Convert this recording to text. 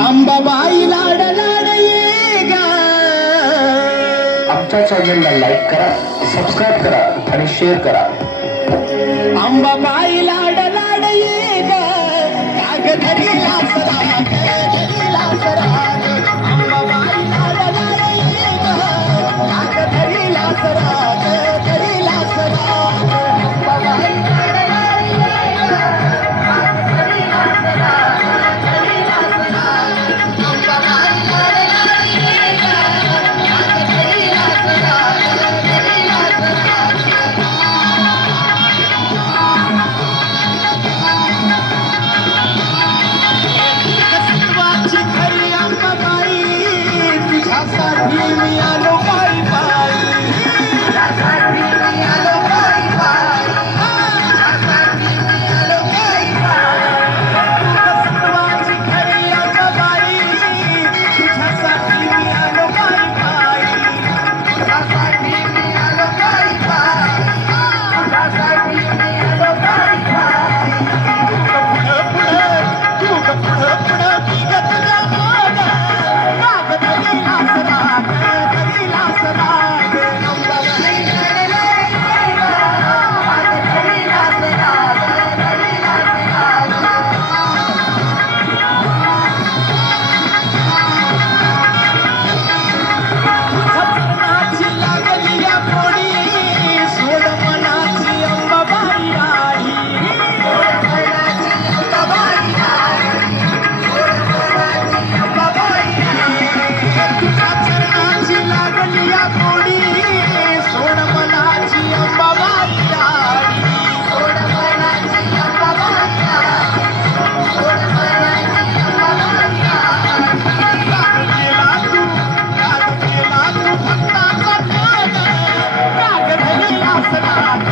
अंबाबाई लाड लाड ये गा. आमच्या चॅनलला लाईक करा, सबस्क्राईब करा आणि शेअर करा. अंबाबाई लाड लाड ये ग कागदरीला सराग धरीला सराग. अंबाबाई लाड लाड ये ग कागदरीला सराग धरीला सराग. अंबाबाई लाड लाड ये ग कागदरीला सराग धरीला सराग. अंबाबाई लाड लाड ये ग कागदरीला सराग धरीला सराग. सत्वाची खरी अंबाबाई तुझ्यासाठी मी आलो पायी पायी. तुझ्यासाठी मी आलो पायी पायी. तुझ्यासाठी मी आलो पायी पायी. सत्वाची खरी अंबाबाई तुझ्यासाठी मी आलो पायी पायी. तुझ्यासाठी मी आलो पायी पायी. तुझ्यासाठी मी आलो पायी पायी. पुढं पुढं पुढं निघत जा मागं. मागं धरीला सराग धरीला सराग. अंबाबाई लाड लाड ये ग मागं धरीला सराग धरीला सराग. सपनाची लागली या पोडी सोड मनाची अंबाबाई राही. सोड मनाची अंबाबाई राही. सोड मनाची अंबाबाई राही. तुझ्या चरणाची लागली या पोडी सोड मनाची अंबाबाई राही. सोड मनाची अंबाबाई राही. सोड मनाची अंबाबाई राही. राग केला तू भक्ताचा त्याग. राग धरीला सराग